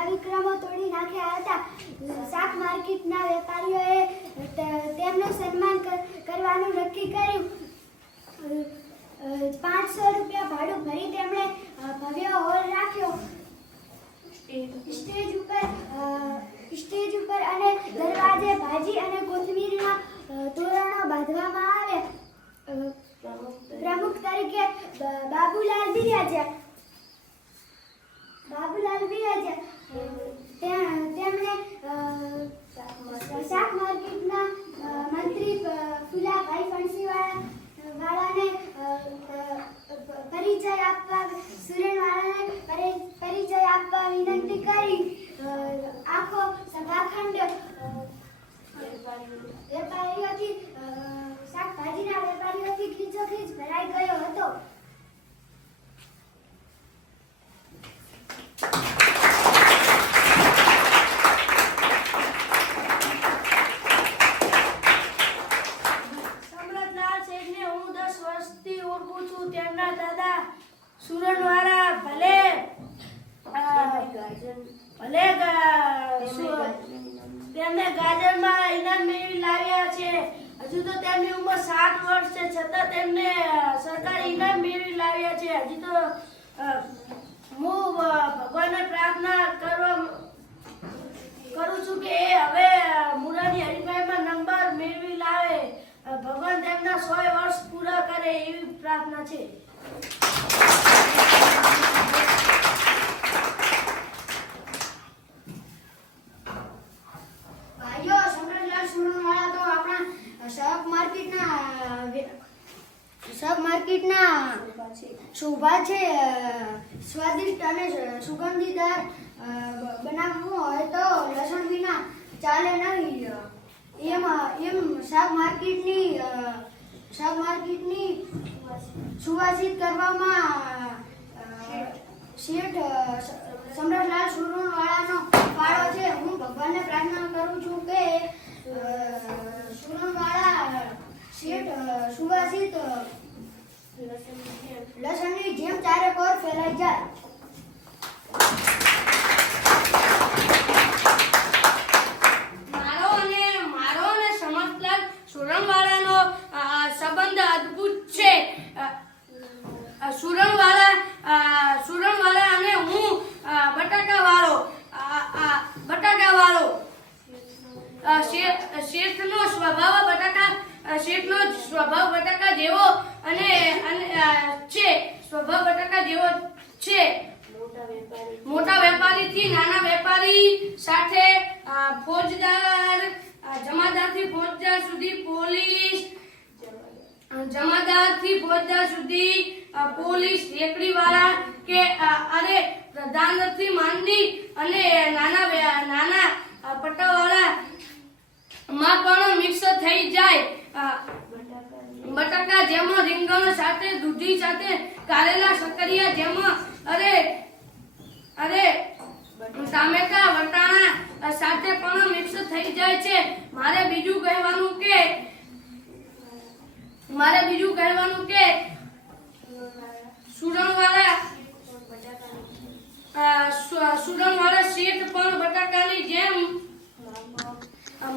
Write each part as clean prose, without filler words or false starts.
નવા વિક્રમો તોડી નાખ્યા હતા. શાક માર્કેટના વેપારીઓએ તેમનું સન્માન કરવાનું નક્કી કર્યું. 500 રૂપિયા ભાડું ભરી તેમણે ભવ્ય હોલ રાખ્યો. સ્ટેજ ઉપર અને દરવાજે ભાજી અને કોથમીરના તોરણો બાંધવામાં આવ્યા. પ્રમુખ તરીકે બાબુલાલ બિરાજ્યા. તેમણે શાક માર્કેટના મંત્રી ફુલાભાઈ ફણસીવાળાને પરિચય આપવા વિનંતી કરી. આખો સભાખંડ શાકભાજીના વેપારીઓથી ખીચોખીચ ભરાઈ ગયો હતો. તેમના દાદા સુરણવાળા ભલે તેમને ગાજરમાં ઇનામ મેળવી લાવ્યા છે. હજુ તો તેમની ઉંમર 60 વર્ષ છે, છતાં તેમને સરકારી ઇનામ મેળવી લાવ્યા છે. હજી તો હું ભગવાનને પ્રાર્થના કરું છું કે એ હવે મુરાની હરીફાઈમાં નંબર મેળવી લાવે. ભગવાન તેમના 100 વર્ષ પૂરા કરે એવી પ્રાર્થના છે. ભાઈઓ, સમરજલાલ સુરણવાળા તો આપણા શાક માર્કેટના શોભા છે. સ્વાદિષ્ટ અને સુગંધીદાર બનાવવું હોય તો લસણ વિના ચાલે નહીં. એમ શાક માર્કેટની સુવાસિત કરવામાં શેઠ સમરજલાલ સુરણવાળાનો ફાળો છે. હું ભગવાનને પ્રાર્થના કરું છું કે સુરણવાળા શેઠ સુવાસિત લસણની જેમ ચારે કોર ફેલાઈ જાય. મારો અને સમરજલાલ સુરણવાળાનો સંબંધ અદ્ભુત છે. સુરણવાળા અને હું બટાકાવાળો શેઠનો સ્વભાવ બટાકા જેવો છે. મોટા વેપારીથી નાના વેપારી સાથે જમાદારથી ફોજદાર સુધી પોલીસ રેકડીવાળા કે પ્રધાનથી માંડી અને નાના પટ્ટાવાળા માં પણ મિક્સ થઈ જાય. બટાકા જેમાં રીંગણ સાથે દૂધી સાથે કારેલા શકરિયા જેમાં ટામેટા વટાણા સાથે પણ મિક્સ થઈ જાય છે. મારે બીજું કહેવાનું કે સુરણવાળા શેઠ પણ બટાકાની જેમ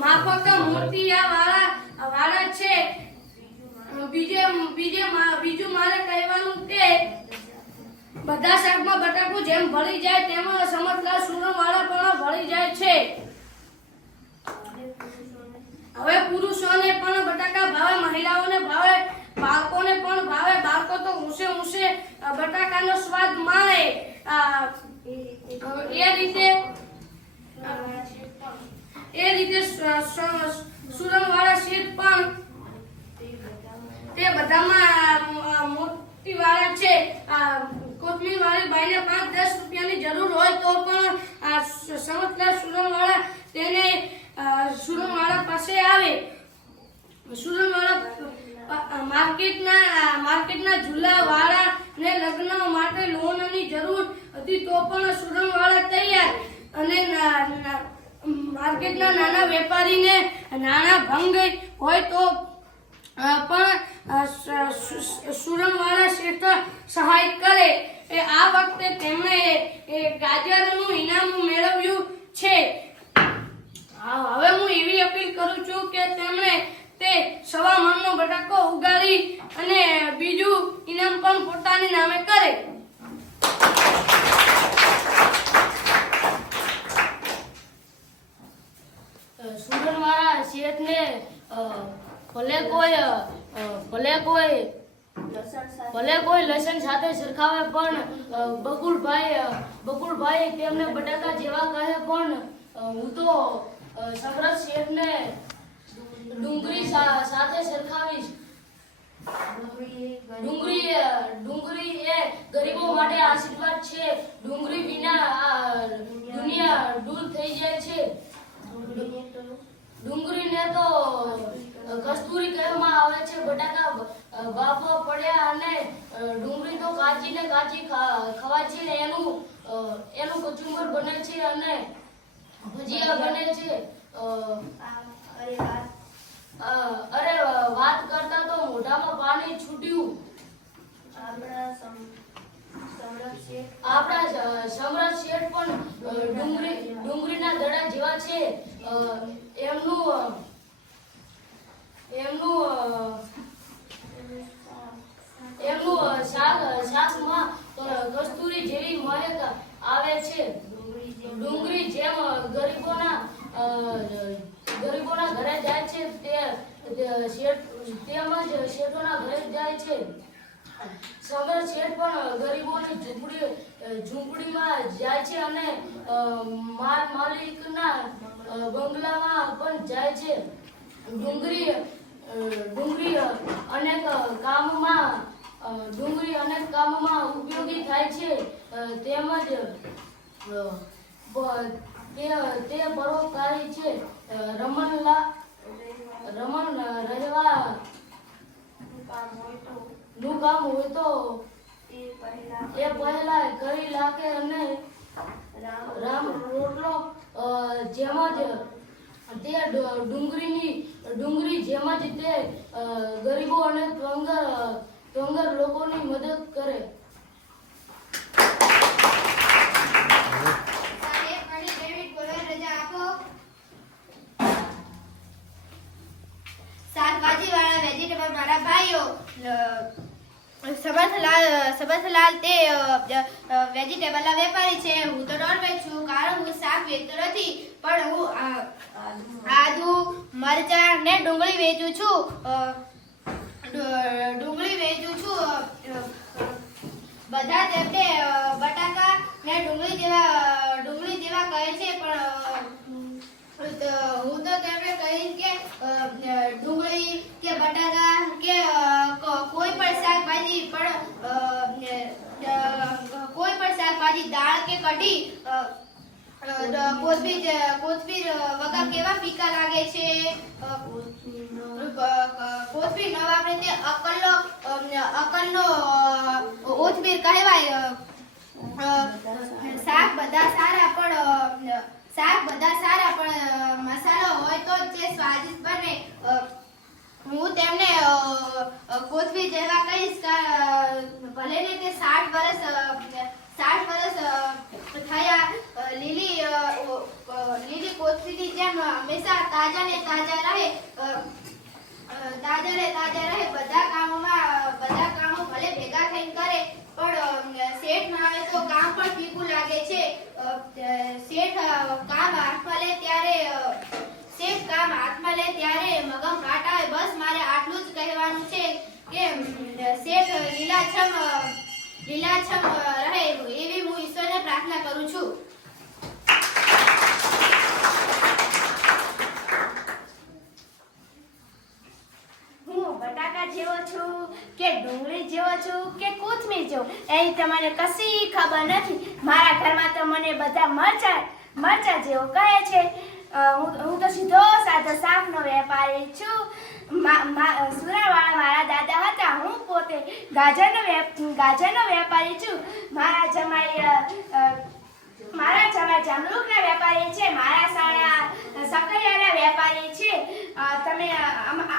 માફક મૂર્તિયાવાળા છે. બીજું મારે કહેવાનું કે બધા શાકમાં બટાકું જેમ ભળી જાય તેમાં સમરજલાલ સુરણવાળા પણ ભળી જાય છે. હવે પુરુષોને પણ બટાકા ભાવે, મહિલાઓને ભાવે, બાળકોને પણ ભાવે. બાળકો તો ઊંચે બટાકાનો સ્વાદ માણે. એ રીતે સુરણવાળા શેઠ પણ તે બધામાં મોટી વાળા છે. કોથમીર વાળી બાઈને 5-10 રૂપિયાની જરૂર હોય તો પણ સમરજલાલ સુરણવાળા તેને સુરણવાળા પાસે આવે. સુરણવાળા માર્કેટના ઝૂલાવાળા ને લગ્ન માટે લોનની જરૂર હતી તો પણ સુરણવાળા તૈયાર. અને માર્કેટના નાના વેપારીને નાના ભંગ હોય તો સુરણવાળા શેઠ સહાય કરે. આ વખતે તેમણે ગાજરનું ઇનામ મેળવ્યું છે. હવે હું એવી અપીલ કરું છું કે તેમણે તે 1.25 મણનો બટાકો ઉગાડી અને બીજું ઇનામ પણ પોતાની નામે કરે. સુરણવાળા શેઠને ભલે કોઈ લસણ સાથે સરખાવે પણ બકુલભાઈ તેમને બટાકા જેવા કહે. પણ હું તો સમરથ શેઠને ડુંગળી સાથે સરખાવીશ. ડુંગળી એ ગરીબો માટે આશીર્વાદ છે. ડુંગળી વિના આ દુનિયા દૂર થઈ જાય છે. ડુંગળીને તો કસ્તુરી કહેવામાં આવે છે. બટાકા બાફવા પડ્યા અને ડુંગળી તો કાચી ખવાય છે. એનું કચુંબર બને છે અને ભજીયા બને છે. અરે વાત કરતા તો મોઢામાં પાણી છૂટ્યું. આપણા સમરથ શેઠ પણ ડુંગળીના દડા જેવા છે. એમનું શાકમાં કસ્તુરી જેવી મહેક આવે છે. ડુંગળી જેમ ગરીબોના ઘરે જાય છે તેમજ શેઠોના ઘરે જાય છે. સમરથ શેઠ પણ ગરીબોની ઝૂંપડીમાં જાય છે અને માલિકના બંગલામાં પણ જાય છે. ડુંગળી અનેક કામમાં ઉપયોગી થાય છે. તેમજ તે પરોપકારી છે. રમણ રહેવાનું કામ હોય તો એ પહેલા કરી નાખે અને રામ રોટલો જેમ જ તે ડુંગળી જેમ જ તે ગરીબો અને ત્વંગર લોકોની મદદ કરે. શાકભાજી વાળા વેજીટેબલ મારા ભાઈઓ સમર્થલાલ તે વેજીટેબલના વેપારી છે. હું તો નોનવેજ છું કારણ હું શાક વેચતો નથી, પણ હું આદુ મરચાં ને ડુંગળી વેચું છું. બધા તેમને બટાકા ને ડુંગળી જેવા કહે છે, પણ હું તો તેમને કહીશ કે ડુંગળી કે બટાકા કે કોઈ પણ શાકભાજી દાળ કે કઢી કોથમીર વગર કેવા ફીકા લાગે છે. કોથમીર ન વાપરે તે અકલનો કોથમીર કહેવાય. શાક બધા સારા પણ મસાલો હોય તો જે સ્વાદિષ્ટ બને. હું તેમને કોથમીર જેવા કહીશ. ભલે ને તે 60 વર્ષ થયા, લીલી કોથમીરની જેમ હંમેશા તાજા ને તાજા રહે. બધા કામો ભલે ભેગા થઈને કરે, પણ શેઠ ના આવે તો કામ પણ ફીકું લાગે છે. શેઠ કામ હાથમાં લે ત્યારે મગમ ઘાટ આવે. બસ મારે આટલું જ કહેવાનું છે કે શેઠ લીલાછમ રહે એવી હું ઈશ્વરને પ્રાર્થના કરું છું. હું બટાકા જેવો છું કે ડુંગળી જેવો છું કે કોથમીર જેવો એની તમને કશી ખબર નથી. મારા ઘરમાં તો મને બધા મરચા જેવો કહે છે. હું તો સીધો સાધો શાકનો વેપારી છું. સુરણવાળા મારા દાદા હતા. હું પોતે ગાજરનો વેપારી છું. મારા જમાઈ મારા જમરૂખના વેપારી છે, મારા સાળા સકરિયાના વેપારી છે. તમે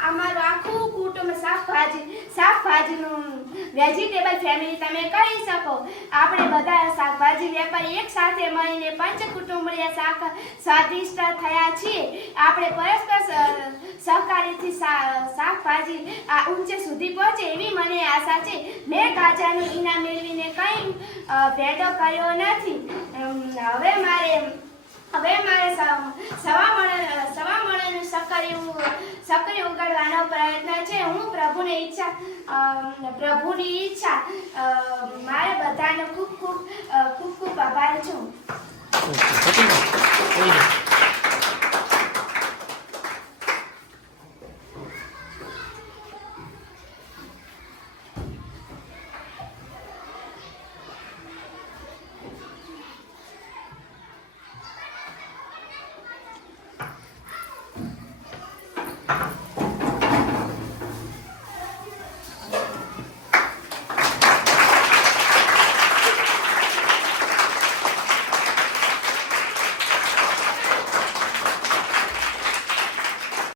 અમારું આખું કુટુંબ શાકભાજીનું વેજીટેબલ ફેમિલી તમે કહી શકો. આપણે બધા શાકભાજી વેપારી એક સાથે મળીને પંચકુટુંબીય સ્વાદિષ્ટ થયા છીએ. આપણે પરસ્પર સહકારીથી શાકભાજી ઊંચે સુધી પહોંચે એવી મને આશા છે. મેં ગાજરનું ઇનામ મેળવીને કંઈ ભેટો કર્યો નથી. હવે મારે સવા મણનું સક્કરી ઉગાડવાનો પ્રયત્ન છે. હું પ્રભુની ઈચ્છા મારે બધાનો ખૂબ ખૂબ આભાર છું. ઓકે, પતી ગયું? થઈ ગયું.